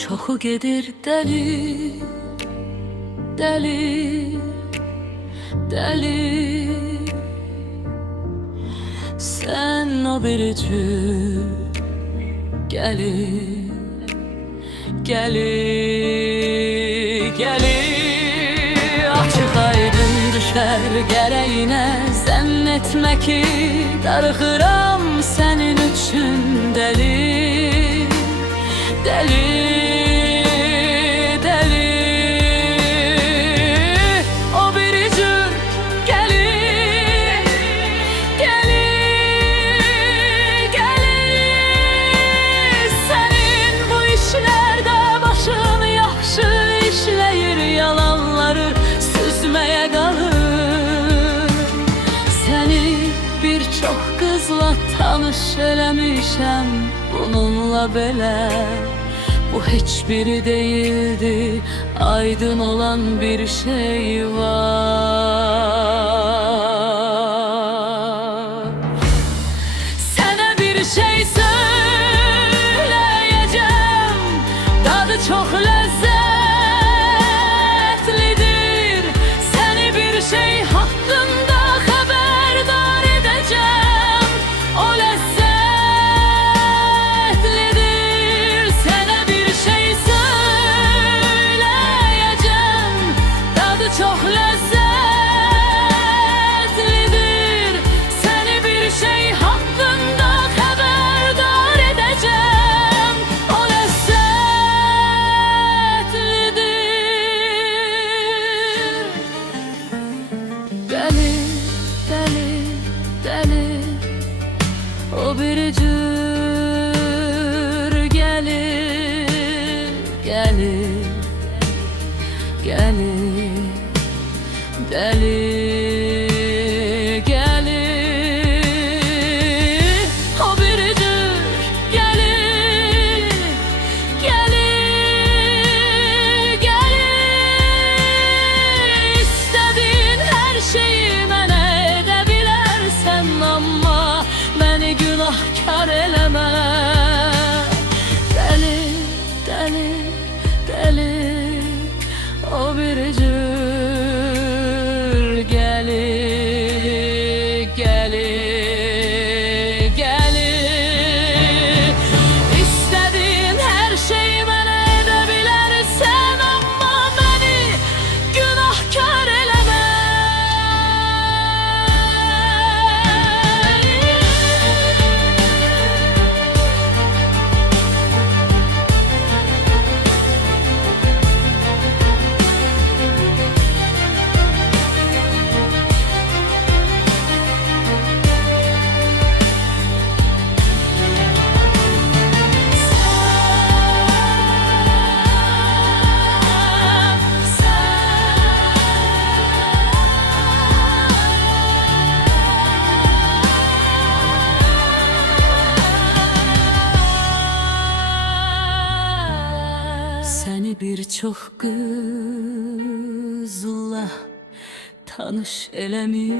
çoxu gedir dəli Dəli Dəli Sən o bir cür Gəli Gəli Gəli Açıq aydın düşər gərəyinə Zənn etmə ki darıxıram sənin çox qızla tanış Bununla belə Bu heç biri değildi Aydın olan bir şey var. Sana bir şey söyleyeceğim. Tadı çok lezzetlidir çok lezzetlidir. Seni bir şey hakkında haberdar edeceğim. O lezzetlidir. Deli, deli, deli. O bir cür gelir, gelir, gelir Deli, gelir cür gelir, gelir, gelir İstediğin her şeyi mənə edə bilərsən Amma məni günahkar eləmə Birçok kızla tanış eləmişəm